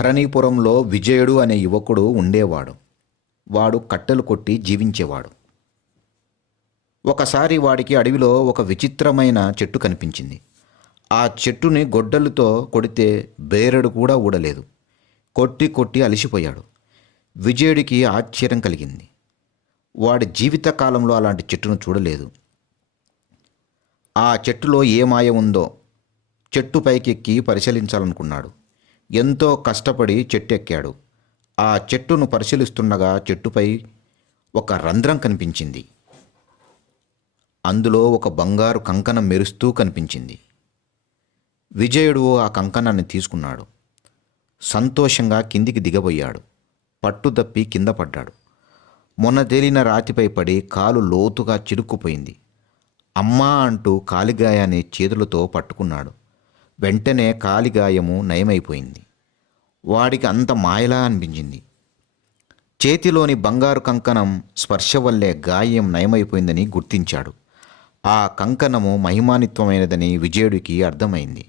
ధరణీపురంలో విజయుడు అనే యువకుడు ఉండేవాడు. వాడు కట్టెలు కొట్టి జీవించేవాడు. ఒకసారి వాడికి అడవిలో ఒక విచిత్రమైన చెట్టు కనిపించింది. ఆ చెట్టుని గొడ్డలతో కొడితే బేరెడు కూడా ఊడలేదు. కొట్టి కొట్టి అలసిపోయాడు. విజయుడికి ఆశ్చర్యం కలిగింది. వాడి జీవితకాలంలో అలాంటి చెట్టును చూడలేదు. ఆ చెట్టులో ఏ మాయ ఉందో చెట్టు పైకెక్కి పరిశీలించాలనుకున్నాడు. ఎంతో కష్టపడి చెట్టెక్కాడు. ఆ చెట్టును పరిశీలిస్తుండగా చెట్టుపై ఒక రంధ్రం కనిపించింది. అందులో ఒక బంగారు కంకణం మెరుస్తూ కనిపించింది. విజయుడు ఆ కంకణాన్ని తీసుకున్నాడు. సంతోషంగా కిందికి దిగబోయాడు. పట్టుదప్పి కింద పడ్డాడు. మొన్న తేలిన రాతిపై పడి కాలు లోతుగా చిరుక్కుపోయింది. అమ్మా అంటూ కాలిగాయాన్ని చేతులతో పట్టుకున్నాడు. వెంటనే కాలిగాయము నయమైపోయింది. వాడికి అంత మాయలా అనిపించింది. చేతిలోని బంగారు కంకణం స్పర్శ వల్లే గాయం నయమైపోయిందని గుర్తించాడు. ఆ కంకణము మహిమానిత్వమైనదని విజయుడికి అర్థమైంది.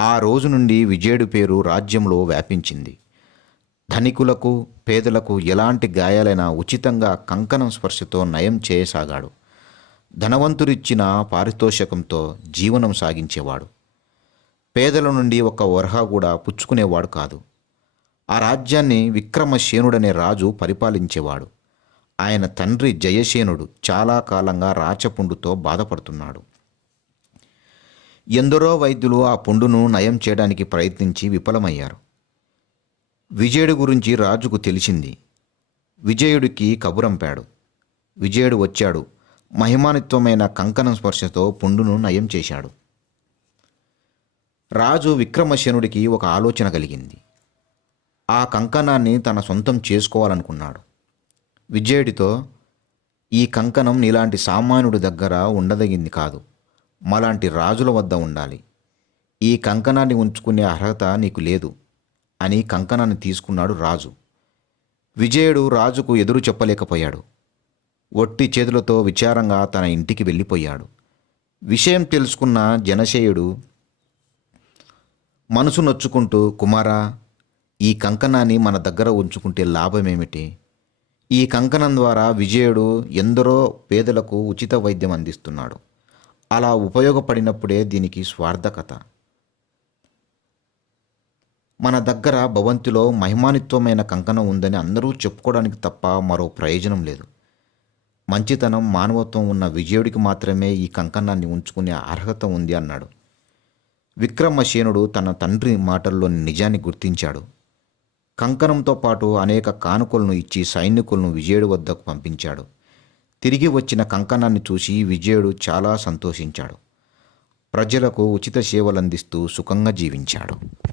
ఆ రోజు నుండి విజయుడి పేరు రాజ్యంలో వ్యాపించింది. ధనికులకు పేదలకు ఎలాంటి గాయాలైనా ఉచితంగా కంకణం స్పర్శతో నయం చేయసాగాడు. ధనవంతుడిచ్చిన పారితోషికంతో జీవనం సాగించేవాడు. పేదల నుండి ఒక వరహా కూడా పుచ్చుకునేవాడు కాదు. ఆ రాజ్యాన్ని విక్రమసేనుడనే రాజు పరిపాలించేవాడు. ఆయన తండ్రి జయసేనుడు చాలా కాలంగా రాచపుండుతో బాధపడుతున్నాడు. ఎందరో వైద్యులు ఆ పుండును నయం చేయడానికి ప్రయత్నించి విఫలమయ్యారు. విజయుడి గురించి రాజుకు తెలిసింది. విజయుడికి కబురంపాడు. విజయుడు వచ్చాడు. మహిమానిత్వమైన కంకణం స్పర్శతో పుండును నయం చేశాడు. రాజు విక్రమసేనుడికి ఒక ఆలోచన కలిగింది. ఆ కంకణాన్ని తన సొంతం చేసుకోవాలనుకున్నాడు. విజయుడితో ఈ కంకణం నీలాంటి సామాన్యుడి దగ్గర ఉండదగింది కాదు. మాలాంటి రాజుల వద్ద ఉండాలి. ఈ కంకణాన్ని ఉంచుకునే అర్హత నీకు లేదు అని కంకణాన్ని తీసుకున్నాడు రాజు. విజయుడు రాజుకు ఎదురు చెప్పలేకపోయాడు. ఒట్టి చేతులతో విచారంగా తన ఇంటికి వెళ్ళిపోయాడు. విషయం తెలుసుకున్న జనసేయుడు మనసు నొచ్చుకుంటూ కుమారా ఈ కంకణాన్ని మన దగ్గర ఉంచుకుంటే లాభమేమిటి? ఈ కంకణం ద్వారా విజయుడు ఎందరో పేదలకు ఉచిత వైద్యం అందిస్తున్నాడు. అలా ఉపయోగపడినప్పుడే దీనికి స్వార్థకత మన దగ్గర భవంతిలో మహిమానిత్వమైన కంకణం ఉందని అందరూ చెప్పుకోవడానికి తప్ప మరో ప్రయోజనం లేదు. మంచితనం మానవత్వం ఉన్న విజయుడికి మాత్రమే ఈ కంకణాన్ని ఉంచుకునే అర్హత ఉంది అన్నాడు. విక్రమసేనుడు తన తండ్రి మాటల్లోని నిజాన్ని గుర్తించాడు. కంకణంతో పాటు అనేక కానుకలను ఇచ్చి సైనికులను విజయుడి వద్దకు పంపించాడు. తిరిగి వచ్చిన కంకణాన్ని చూసి విజయుడు చాలా సంతోషించాడు. ప్రజలకు ఉచిత సేవలందిస్తూ సుఖంగా జీవించాడు.